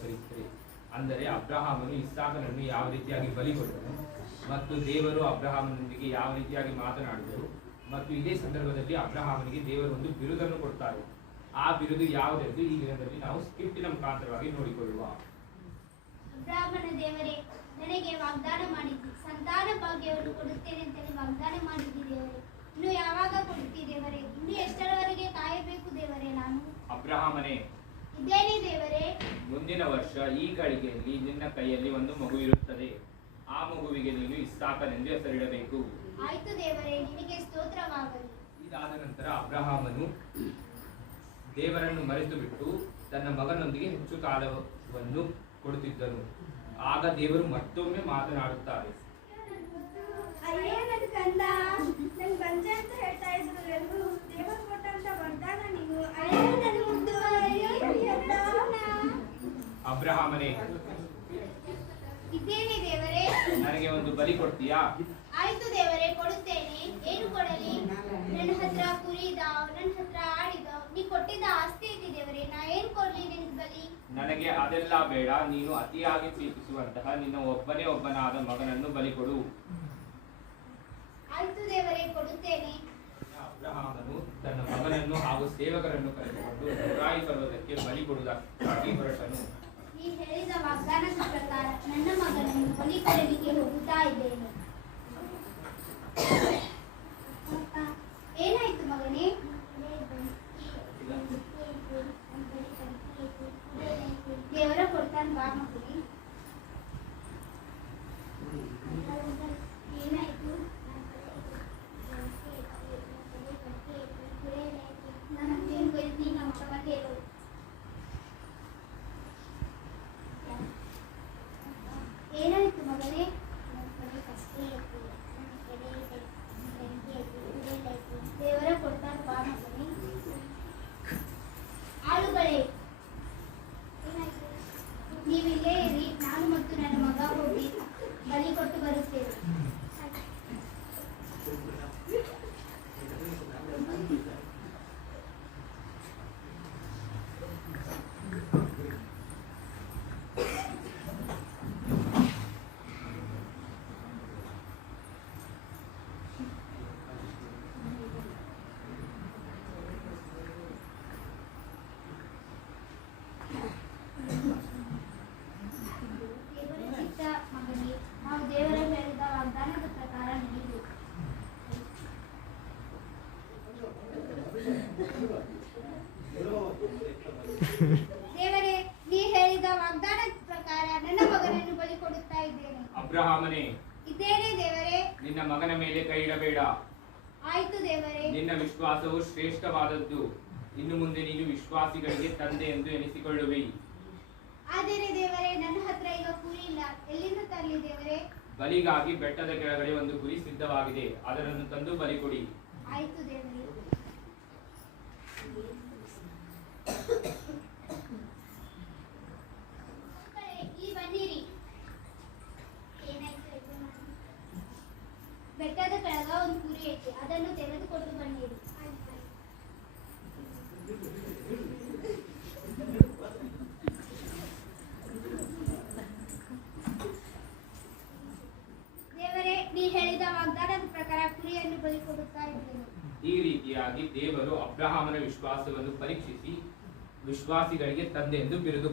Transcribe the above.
ಚರಿತ್ರೆ. ಅಂದರೆ ಅಬ್ರಹಾಮನು ಇಸ್ಸಾಕನನ್ನು ಯಾವ ರೀತಿಯಾಗಿ ಬಲಿ ಕೊಟ್ಟನು ಮತ್ತು ದೇವರು ಅಬ್ರಹಾಮನೊಂದಿಗೆ ಯಾವ ರೀತಿಯಾಗಿ ಮಾತನಾಡಿದರು ಮತ್ತು ಇದೇ ಸಂದರ್ಭದಲ್ಲಿ ಅಬ್ರಹಾಮನಿಗೆ ದೇವರು ಒಂದು ಬಿರುದನ್ನು ಕೊಡ್ತಾರೆ. ಆ ಬಿರುದು ಯಾವುದೆಂದು ಈ ದಿನದಲ್ಲಿ ನಾವು ಸ್ಕ್ರಿಪ್ಟಿನ ಮುಖಾಂತರವಾಗಿ ನೋಡಿಕೊಳ್ಳುವ. ಬ್ರಾಹ್ಮಣ ದೇವರೇ ನನಗೆ ವಾಗ್ದಾನ ಮಾಡಿದ್ದು. ಸಂತಾನ ಭಾಗ್ಯವನ್ನು ಕೊಡುತ್ತೇನೆ ಅಂತೇಳಿ ವಾಗ್ದಾನ ಮಾಡಿದ್ದಿ ದೇವರೇ. ಇನ್ನು ಯಾವಾಗ ಕೊಡುತ್ತೀ ದೇವರೇ? ಇನ್ನು ಎಷ್ಟರವರೆಗೆ ಕಾಯಬೇಕು ದೇವರೇ ನಾನು? ಅಬ್ರಹಾಮನೇ. ಇದ್ದೇನೆ ದೇವರೇ. ಮುಂದಿನ ವರ್ಷ ಈ ಗಳಿಗೆಯಲ್ಲಿ ನಿನ್ನ ಕೈಯಲ್ಲಿ ಒಂದು ಮಗು ಇರುತ್ತದೆ. ಆ ಮಗುವಿಗೆ ನೀನು ಇಸ್ಸಾಕನೆಂದು ಹೆಸರಿಡಬೇಕು. ಆಯ್ತು ದೇವರೇ ನಿನಗೆ ಸ್ತೋತ್ರವಾಗಲಿ. ಇದಾದ ನಂತರ ಅಬ್ರಹಾಮನು ದೇವರನ್ನು ಮರೆತು ಬಿಟ್ಟು ತನ್ನ ಮಗನೊಂದಿಗೆ ಹೆಚ್ಚು ಕಾಲವನ್ನು ಕೊಡುತ್ತಿದ್ದನು. ಆಗ ದೇವರು ಮತ್ತೊಮ್ಮೆ ಮಾತನಾಡುತ್ತಾರೆ. ಅಬ್ರಹಾಮನೇ. ಇದ್ದೇನೆ ದೇವರೇ. ನನಗೆ ಒಂದು ಬಲಿ ಕೊಡ್ತೀಯಾ? ಆಯ್ತು ದೇವರೇ ಕೊಡುತ್ತೇನೆ. ಏನು ಕೊಡಲಿ? ನನ್ನ ಹತ್ರ ಕುರಿದಾವ್ ನನ್ನ ಹತ್ರ ಆಡಿದ ನೀ ಕೊಟ್ಟಿದ್ದ ಆಸ್ತಿ ಇದೆ ದೇವರೇ. ನಾ ಏನ್ ಕೊಡ್ಲಿ ನಿನ್ ಬಲಿ? ನನಗೆ ಅದೆಲ್ಲ ಬೇಡ. ನೀನು ಅತಿಯಾಗಿ ಪ್ರೀತಿಸುವಂತಹ ನಿನ್ನ ಒಬ್ಬನೇ ಒಬ್ಬನಾದ ಮಗನನ್ನು ಬಲಿ ಕೊಡು. ಆಯ್ತು ದೇವರೇ ಕೊಡುತ್ತೇನೆ. ಅಬ್ರಹಾಮನು ತನ್ನ ಮಗನನ್ನು ಹಾಗೂ ಸೇವಕರನ್ನು ಕರೆದುಕೊಂಡು ಪರ್ವತಕ್ಕೆ ಬಲಿ ಕೊಡುವುದಕ್ಕಾಗಿ ಹೊರಟನು. ವಾಗ್ದಾನದ ಪ್ರಕಾರ ನನ್ನ ಮಗನನ್ನು ಬಲಿ ಕೊಡಲಿಕ್ಕೆ ಹೋಗುತ್ತಾ ಇದ್ದೇನೆ. ಏನಾಯ್ತು ಮಗನೇ? ದೇವರ ಕೊಡ್ತಾನೆ ಬಾ ಮಗನೇ ಏನಾಯ್ತು ನಾನು ಏನು ಬೈತೀನಿ ನಮ್ಮ ಅಪ್ಪ ಕೇಳು ಏನಾಯ್ತು ಮಗನೇ ದೇವರ ಕೊಡ್ತಾನೆ ಬಾ ಮಗನೇ ಆಳುಗಳೇ ಏನಾಯ್ತು? ನೀವಿಲ್ಲೇ ಇರಿ ನಾನು ಮತ್ತು ನನ್ನ ಮಗ ಹೋಗಿ ಬಲಿ ಕೊಟ್ಟು ಬರುತ್ತೇವೆ ದೇವರ ಚಿತ್ತ ಮಗನೇ ನಾವು ದೇವರ ಹೇಳಿದ ವಾಗ್ದಾನದ ಪ್ರಕಾರ ನಡೆಯಬೇಕು ದೇವರೇ ನೀ ಹೇಳಿದ ವಾಗ್ದಾನದ ಪ್ರಕಾರ ನನ್ನ ಮಗನನ್ನು ಬಲಿ ಕೊಡುತ್ತಾ ಇದ್ದೇನೆ. ಅಬ್ರಹಾಮನೇ ಇದ್ದೇನೆ ದೇವರೇ. ನಿನ್ನ ಮಗನ ಮೇಲೆ ಕೈ ಇಡಬೇಡ. ಆಯ್ತು ದೇವರೇ. ನಿನ್ನ ವಿಶ್ವಾಸವು ಶ್ರೇಷ್ಠವಾದದ್ದು. ಇನ್ನು ಮುಂದೆ ನೀನು ವಿಶ್ವಾಸಿಗಳಿಗೆ ತಂದೆ ಎಂದು ಎನಿಸಿಕೊಳ್ಳುವಿ. ಆದರೆ ದೇವರೇ ನನ್ನ ಹತ್ರ ಈಗ ಕೂಲಿ ಇಲ್ಲ ಎಲ್ಲಿಂದ ತರಲಿ ದೇವರೇ? ಬಲಿಗಾಗಿ ಬೆಟ್ಟದ ಕೆಳಗಡೆ ಒಂದು ಗುರಿ ಸಿದ್ಧವಾಗಿದೆ. ಅದರನ್ನು ತಂದು ಬಲಿ ಕೊಡಿ. ಆಯ್ತು ದೇವರೇ ಮಕ್ಕಳೇ, ಇಲ್ಲಿ ಬನ್ನಿರಿ ಏನಾಯ್ತು ಯಜಮಾನ? ಬೆಟ್ಟದ ಕೆಳಗ ಒಂದು ಕುರಿ ಐತಿ ಅದನ್ನು ತೆಗೆದುಕೊಂಡು ಬನ್ನಿರಿ ದೇವರೇ ಪ್ರಕಾರ ಕುರಿಯನ್ನು ಈ ರೀತಿಯಾಗಿ ದೇವರು ಅಬ್ರಹಾಮನ ವಿಶ್ವಾಸವನ್ನು ಪರೀಕ್ಷಿಸಿ ವಿಶ್ವಾಸಿಗಳಿಗೆ ತಂದೆ ಎಂದು ಬಿರುದು